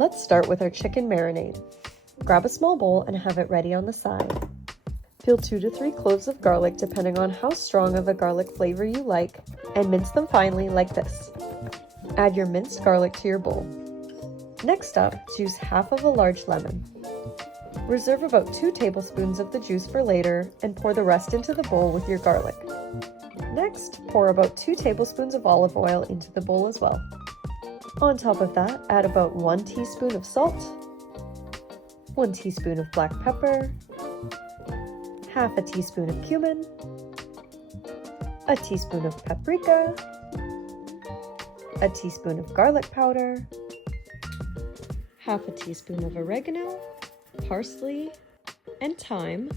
Let's start with our chicken marinade. Grab a small bowl and have it ready on the side. Peel 2 to 3 cloves of garlic depending on how strong of a garlic flavor you like, and mince them finely like this. Add your minced garlic to your bowl. Next up, juice half of a large lemon. Reserve about 2 tablespoons of the juice for later and pour the rest into the bowl with your garlic. Next, pour about 2 tablespoons of olive oil into the bowl as well. On top of that, add about 1 teaspoon of salt, 1 teaspoon of black pepper, half a teaspoon of cumin, a teaspoon of paprika, a teaspoon of garlic powder, half a teaspoon of oregano, parsley, and thyme,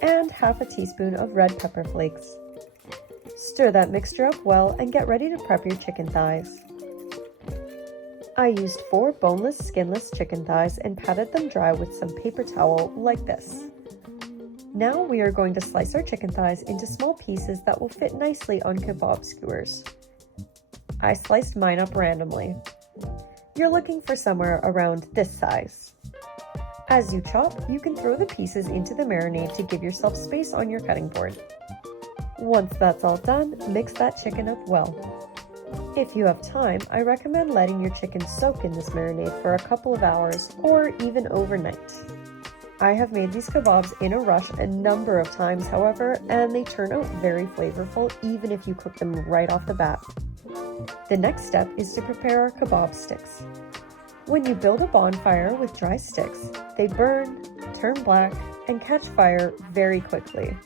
and half a teaspoon of red pepper flakes. Stir that mixture up well and get ready to prep your chicken thighs. I used 4 boneless, skinless chicken thighs and patted them dry with some paper towel like this. Now we are going to slice our chicken thighs into small pieces that will fit nicely on kebab skewers. I sliced mine up randomly. You're looking for somewhere around this size. As you chop, you can throw the pieces into the marinade to give yourself space on your cutting board. Once that's all done, mix that chicken up well. If you have time, I recommend letting your chicken soak in this marinade for a couple of hours or even overnight. I have made these kebabs in a rush a number of times, however, and they turn out very flavorful even if you cook them right off the bat. The next step is to prepare our kebab sticks. When you build a bonfire with dry sticks, they burn, turn black, and catch fire very quickly.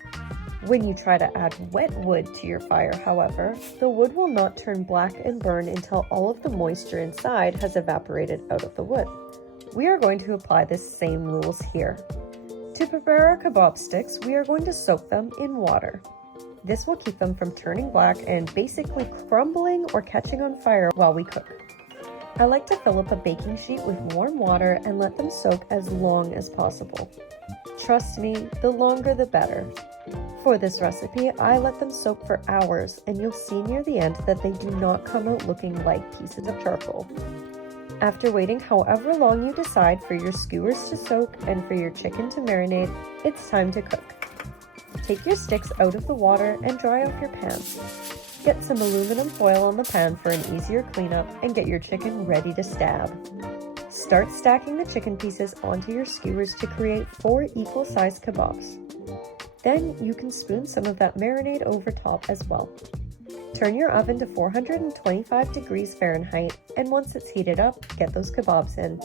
When you try to add wet wood to your fire, however, the wood will not turn black and burn until all of the moisture inside has evaporated out of the wood. We are going to apply the same rules here. To prepare our kebab sticks, we are going to soak them in water. This will keep them from turning black and basically crumbling or catching on fire while we cook. I like to fill up a baking sheet with warm water and let them soak as long as possible. Trust me, the longer the better. For this recipe, I let them soak for hours, and you'll see near the end that they do not come out looking like pieces of charcoal. After waiting however long you decide for your skewers to soak and for your chicken to marinate, it's time to cook. Take your sticks out of the water and dry off your pan. Get some aluminum foil on the pan for an easier cleanup and get your chicken ready to stab. Start stacking the chicken pieces onto your skewers to create 4 equal-sized kebabs. Then you can spoon some of that marinade over top as well. Turn your oven to 425 degrees Fahrenheit, and once it's heated up, get those kebabs in.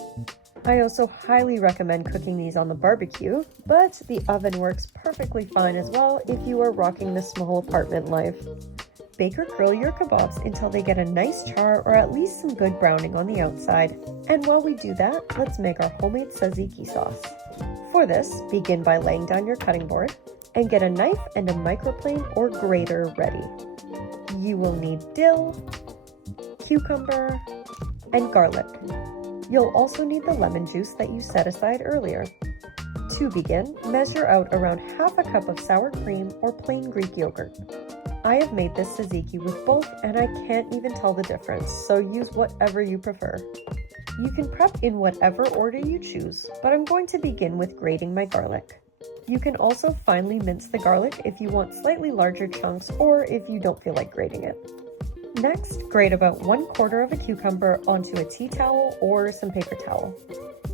I also highly recommend cooking these on the barbecue, but the oven works perfectly fine as well if you are rocking the small apartment life. Bake or grill your kebabs until they get a nice char or at least some good browning on the outside. And while we do that, let's make our homemade tzatziki sauce. For this, begin by laying down your cutting board and get a knife and a microplane or grater ready. You will need dill, cucumber, and garlic. You'll also need the lemon juice that you set aside earlier. To begin, measure out around half a cup of sour cream or plain Greek yogurt. I have made this tzatziki with both and I can't even tell the difference, so use whatever you prefer. You can prep in whatever order you choose, but I'm going to begin with grating my garlic. You can also finely mince the garlic if you want slightly larger chunks or if you don't feel like grating it. Next, grate about 1/4 of a cucumber onto a tea towel or some paper towel.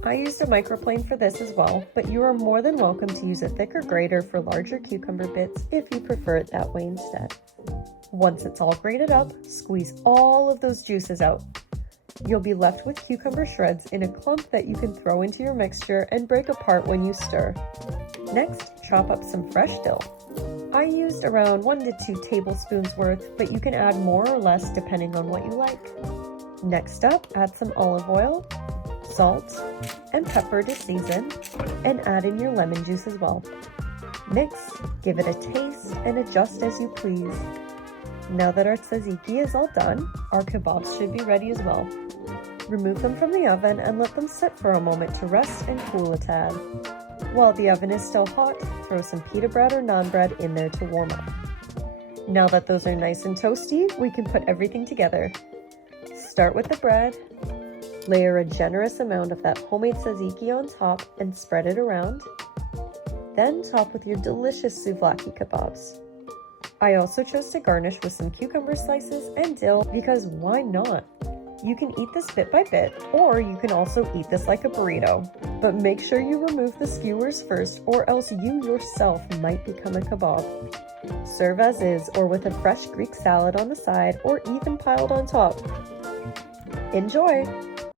I used a microplane for this as well, but you are more than welcome to use a thicker grater for larger cucumber bits if you prefer it that way instead. Once it's all grated up, squeeze all of those juices out. You'll be left with cucumber shreds in a clump that you can throw into your mixture and break apart when you stir. Next, chop up some fresh dill. I used around 1 to 2 tablespoons worth, but you can add more or less depending on what you like. Next up, add some olive oil, salt, and pepper to season, and add in your lemon juice as well. Mix, give it a taste, and adjust as you please. Now that our tzatziki is all done, our kebabs should be ready as well. Remove them from the oven and let them sit for a moment to rest and cool a tad. While the oven is still hot, throw some pita bread or naan bread in there to warm up. Now that those are nice and toasty, we can put everything together. Start with the bread, Layer a generous amount of that homemade tzatziki on top and spread it around. Then top with your delicious souvlaki kebabs. I also chose to garnish with some cucumber slices and dill because why not? You can eat this bit by bit, or you can also eat this like a burrito. But make sure you remove the skewers first, or else you yourself might become a kebab. Serve as is, or with a fresh Greek salad on the side, or even piled on top. Enjoy!